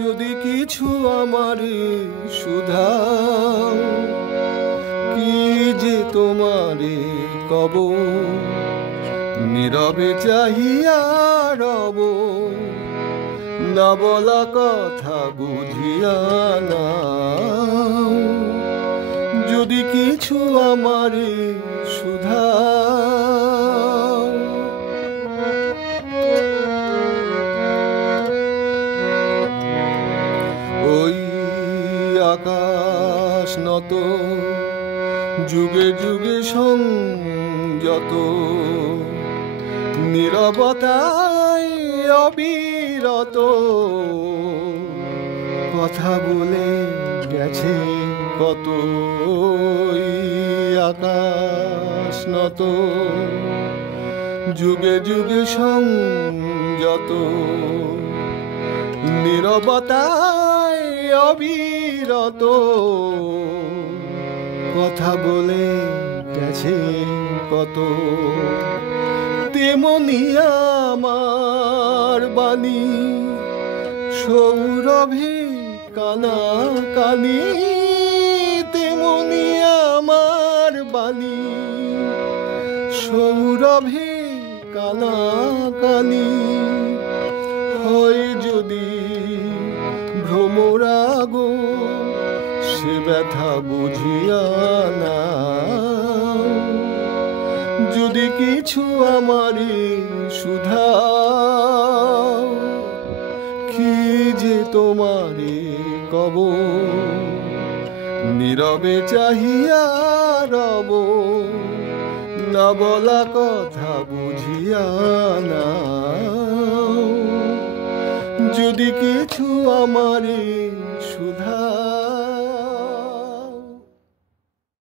যদি কিছু আমারে শুধাও, কি যে তোমারে কব, নীরবে চাহিয়া রব, না বলা কথা বুঝিয়া নাও। যদি কিছু আমারে শুধাও, ওই আকাশ নত, যুগে যুগে সংযত, নীরবতায় অবিরত কথা বলে গেছে কত। আকাশ নত, যুগে যুগে সংযত, নীরবতায় অবিরত কথা বলে গেছে কত। তেমনি আমার বাণী সৌরভে কানা কানি, তেমনি আমার বাণী সৌরভে কানা কানি। হয় যদি ভ্রমরাগ, সে ব্যথা বুঝিয়া না। যদি কিছু আমারে শুধাও, কি যে তোমারে কব, নীরবে চাহিয়া রব, না বলা কথা বুঝিয়া নাও। যদি কিছু আমারে